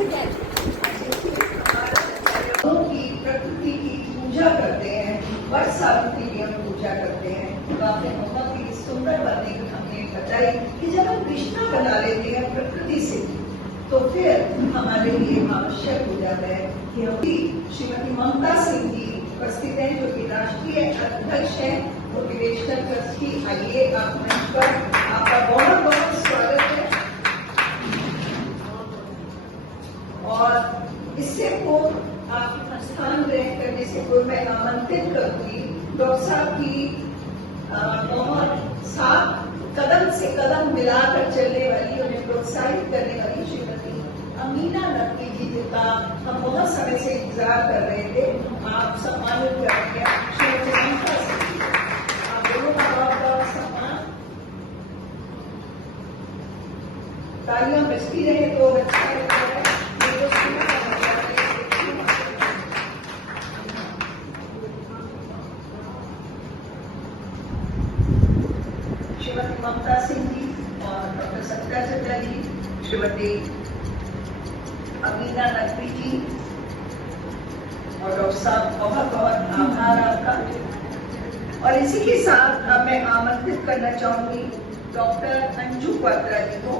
की प्रकृति की पूजा करते हैं, वर सावित्री की हम पूजा करते हैं। तो आपने बहुत ही सुंदर बातें हमें बताई कि जब हम रिश्ता बना लेते हैं प्रकृति से तो फिर हमारे लिए आवश्यक हो जाता है कि हम श्रीमती ममता सिंह जी उपस्थित हैं, जो कि राष्ट्रीय अध्यक्ष है मोटिवेशनल ट्रस्ट की। आइए आप मंच पर, आपका बहुत बहुत स्वागत है। और इससे को आप स्थान ग्रहण करने से पूर्व मैं आमंत्रित करूंगी डॉक्टर साहब की बहुत साथ कदम से कदम मिलाकर चलने वाली, उन्हें प्रोत्साहित करने वाली श्रीमती अमीना नकवी जी, जिनका हम बहुत समय से इंतजार कर रहे थे। आप सम्मानित करेंगे श्रीमती ममता सिंह जी। आप दोनों का बहुत बहुत सम्मान। तालियां बजती रहे तो अच्छा लगता है। श्रीमती ममता सिंह जी और डॉक्टर सत्या चड्डा जी, श्रीमती अमीना नकवी जी और डॉक्टर साहब, बहुत बहुत आभार आपका। और इसी के साथ अब मैं आमंत्रित करना चाहूंगी डॉक्टर अंजू क्वात्रा जी को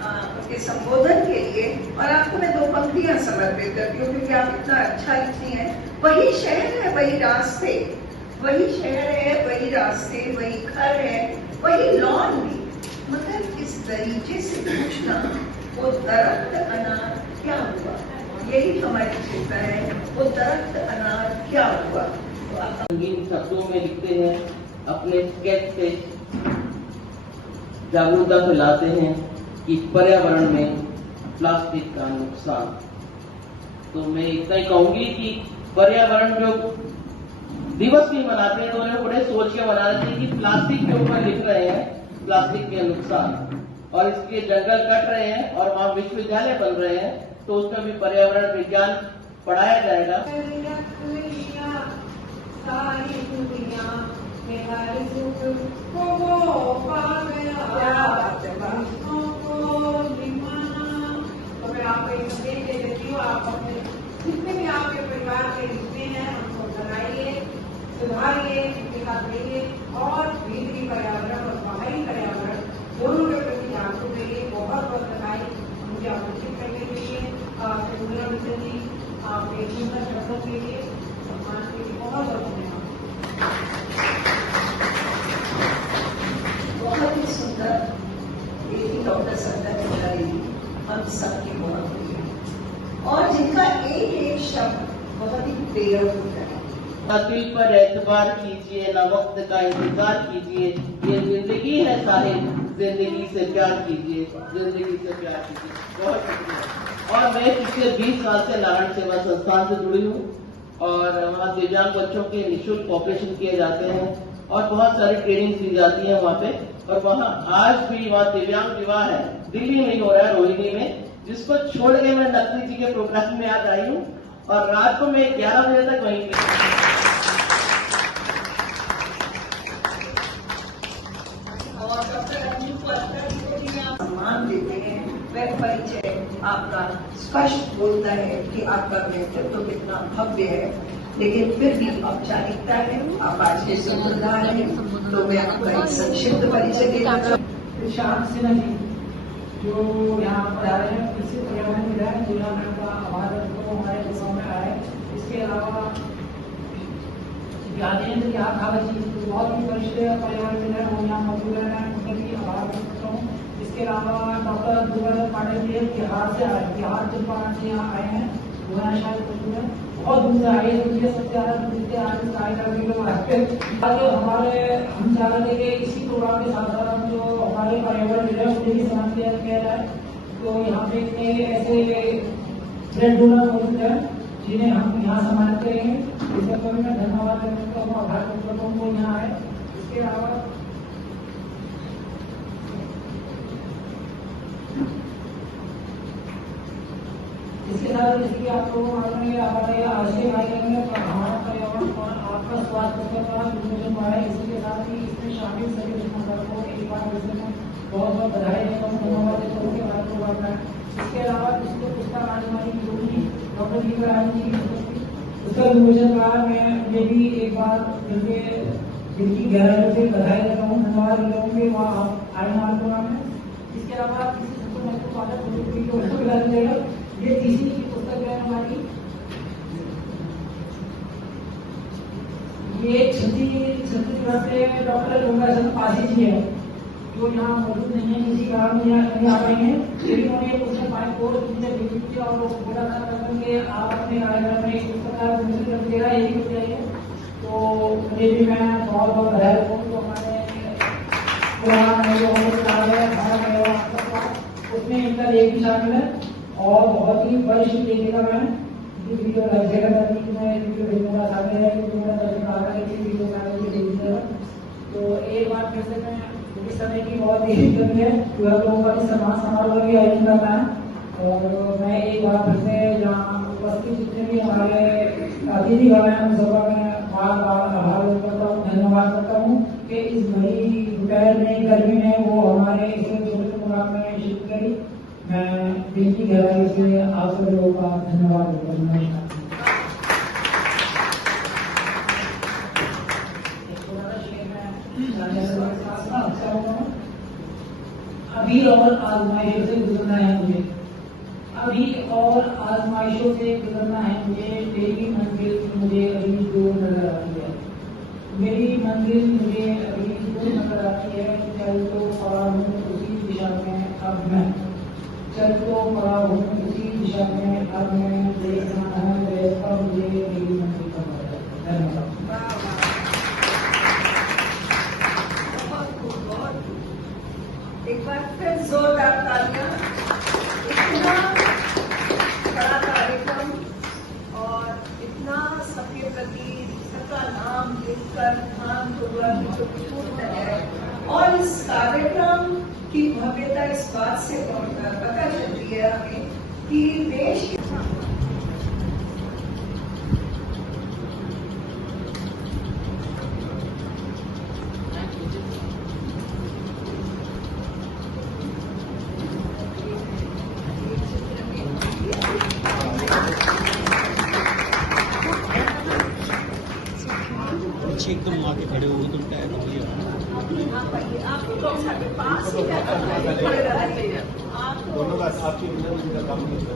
उनके संबोधन के लिए। और आपको मैं 2 पंक्तियां समर्पित करती हूँ क्योंकि आप इतना अच्छा लिखती हैं। वही शहर है वही रास्ते, वही शहर है वही रास्ते, वही घर है वही लॉन भी, मगर इस तरीके से पूछना वो दरख्त अनार क्या हुआ, यही हमारी चिंता है। वो दरख्त अनार क्या हुआ। तो आप रंगीन शब्दों में लिखते हैं, अपने स्केच से जागरूकता फैलाते हैं कि पर्यावरण में प्लास्टिक का नुकसान। तो मैं इतना ही कहूंगी कि पर्यावरण जो दिवस भी मनाते हैं तो उन्हें बड़े सोच के मनाना चाहिए कि प्लास्टिक के ऊपर लिख रहे हैं प्लास्टिक के नुकसान, और इसके जंगल कट रहे हैं और वहां विश्वविद्यालय बन रहे हैं, तो उसमें भी पर्यावरण विज्ञान पढ़ाया जाएगा। जितने भी आपके परिवार के हिस्से हैं उनको बनाइए, सुधारिए, दिखाइए और भीतरी पर्यावरण और बाहरी पर्यावरण दोनों के प्रति जागरूक रहिए। बहुत बहुत बधाई मुझे आमंत्रित करने के लिए, आपके सुंदर शब्दों के लिए, सम्मान के लिए बहुत बहुत धन्यवाद। बहुत ही सुंदर डॉक्टर सत्या चड्डा जी हम सबके बहुत प्रिय, और जिनका एक एक शब्द बहुत ही प्रेरक होता है। दिल पर एतबार कीजिए, ना वक्त का इंतजार कीजिए, ये जिंदगी है साहिब, जिंदगी से प्यार कीजिए, जिंदगी से प्यार कीजिए। बहुत शुक्रिया। और मैं पिछले 20 साल से नारायण सेवा संस्थान से जुड़ी हूँ और वहाँ दिव्यांग बच्चों के निःशुल्क ऑपरेशन किए जाते हैं और बहुत सारी ट्रेनिंग दी जाती है वहाँ पे। और वहाँ आज भी वहाँ दिव्यांग विवाह है, दिल्ली में ही हो रहा है, रोहिणी में, जिसको छोड़ के मैं नकवी जी के प्रोग्राम में आज आई हूँ और रात को मैं 11 बजे तक वहीं पे। और डॉक्टर अंजू क्वात्रा जी को भी आप सम्मान देते हैं। वह परिचय आपका स्पष्ट बोलता है कि आपका व्यक्तित्व कितना भव्य है, लेकिन फिर भी औपचारिकता है। आप आज के संबंधार हैं, तो मैं आपका एक संक्षिप्त परिचय देना चाहूँगी। शांत सिन्हा जी जो यहाँ पर आ रहे हैं, कृषि पर्यावरण विधायक जिला में का आभार तो हमारे दिशाओं में आए। इसके अलावा ज्ञानेन्द्र यादव जी बहुत ही वरिष्ठ पर्यावरण विधायक वो यहाँ मौजूद है, मैं उनका भी आभार व्यक्त करता हूँ। इसके अलावा डॉक्टर दुर्गा पाटिल जी बिहार से आए, बिहार चंपारण से यहाँ आए हैं, वो यहाँ शायद मौजूद है, बहुत दूर से आए। मुझे सबसे ज्यादा दूर आज कार्यक्रम लोग आते हैं। हमारे हम चाह रहे थे कि इसी प्रोग्राम के साथ साथ जो हमारे पर्यावरण विभाग से भी समाज किया जाए, तो यहाँ पे ऐसे ब्लड डोनर मौजूद है जिन्हें हम यहाँ सम्मानित करेंगे। इस पर मैं धन्यवाद करता हूँ, आभार व्यक्त करता हूँ वो यहाँ आए। इसके अलावा जैसे आप लोगों हमारे आशय कार्यक्रम में हमारा पर्यावरण आपका स्वास्थ्य है, इसी के साथ ही इसमें शामिल सभी को एक बार बहुत बहुत बधाई देता हूँ, धन्यवाद देता हूँ। इसके अलावा इसको पुस्तक करानी चाहिए। उसका विमोचन कहा मैं मुझे भी एक बार दिल की गहराई से बधाई देता हूँ, धन्यवाद देता हूँ कि वहाँ आए मालपुरा में। इसके अलावा किसी सबको मैं तो बात करूँगा, ये तीसरी की पुस्तक है हमारी, ये छत्तीसगढ़ से डॉक्टर गंगाचरण पासी जी है, जो यहाँ मौजूद नहीं है, किसी कारण नहीं आ रहे हैं, लेकिन उन्होंने पुस्तक पाई कोर्स मुझे भेजी थी और बोला था कि आप अपने कार्यक्रम में इस प्रकार मेरा यही हो जाइए। तो मुझे भी मैं बहुत बहुत बधाई देता हूँ। तो हमारे पुराना जो उसमें इनका लेख भी शामिल है और बहुत ही वरिष्ठ लेखिका मैं वीडियो भेजूंगा शामिल है, तो एक बार फिर से मैं इस समय की बहुत ही दिक्कत है, लोगों का भी सम्मान समारोह भी आयोजन करना है और मैं एक बार फिर से जहाँ उपस्थित जितने भी हमारे अतिथिगण हैं उन सबका मैं बार बार आभार व्यक्त करता हूँ, धन्यवाद करता हूँ कि इस बड़ी दोपहर में गर्मी में वो हमारे इस छोटे प्रोग्राम में शिरकत करी। मैं दिल की गहराई से आप सभी लोगों का धन्यवाद करता हूँ। अभी और आजमाइशों से गुजरना है मुझे, अभी और आजमाइशों से गुजरना है मुझे, मेरी मंजिल मुझे अभी दूर नजर आती है, मेरी मंजिल मुझे अभी दूर नजर आती है। चल तो पड़ा हूँ उसी दिशा में अब मैं, चल तो पड़ा हूँ उसी दिशा में अब मैं, देखना है रास्ता मुझे मेरी मंजिल का पता है। धन्यवाद। एक बार फिर जोरदार तालियां। इतना बड़ा कार्यक्रम और इतना सबके प्रति सबका नाम लिखकर ध्यान है और इस कार्यक्रम की भव्यता इस बात से पता चलती है हमें कि देश एकदम आके खड़े हो तुम टाइम दोनों का आपकी का काम नहीं कर